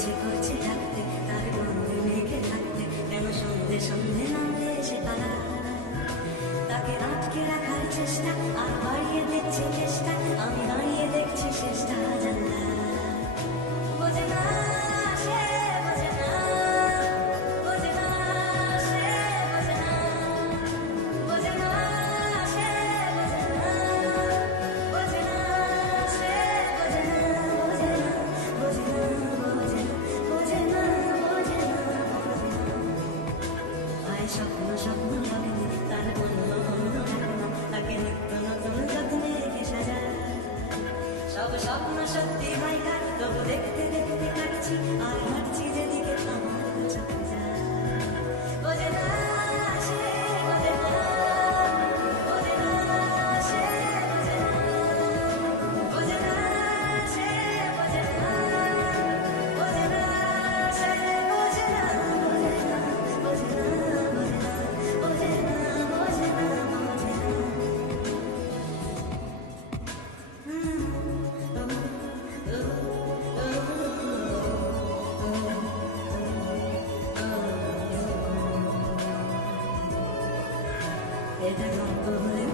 ইচ্ছে করছে ডাকতে, তার গন্ধে মেঘে থাকতে, কেন সন্ধে সন্ধে নামলে সে পালা। তাকে আটকে রাখার চেষ্টা, আর বাড়িয়ে দিচ্ছে চেষ্টা, আমি দাঁড়িয়ে দেখছি শেষটা জানলা। বোঝে না সে, বোঝে না, বোঝে না সে, বোঝে না, বোঝে না সে, বোঝে না, বোঝে না সে, বোঝে না, বোঝে না, বোঝে না, বোঝে না, বোঝে না, বোঝে না। আয় স্বপ্ন স্বপ্ন ভাবিনি, তার অন্য অন্য ঢাকনা, তাকে নিত্য নতুন যত্নে রেখে সাজায়। সব স্বপ্ন সত্যি হয় না, তবু দেখতে দেখতে কাটছি, আর হাঁটছি যেদিকে আমার চোখ যায়। বোঝে না সে, বোঝে না, বোঝে না সে, বোঝে না, বোঝে না সে, বোঝে না, বোঝে না সে, বোঝে না, বোঝে না, বোঝে না, বোঝে না, বোঝে না, বোঝে না, বোঝে না। এটা গল্প হলে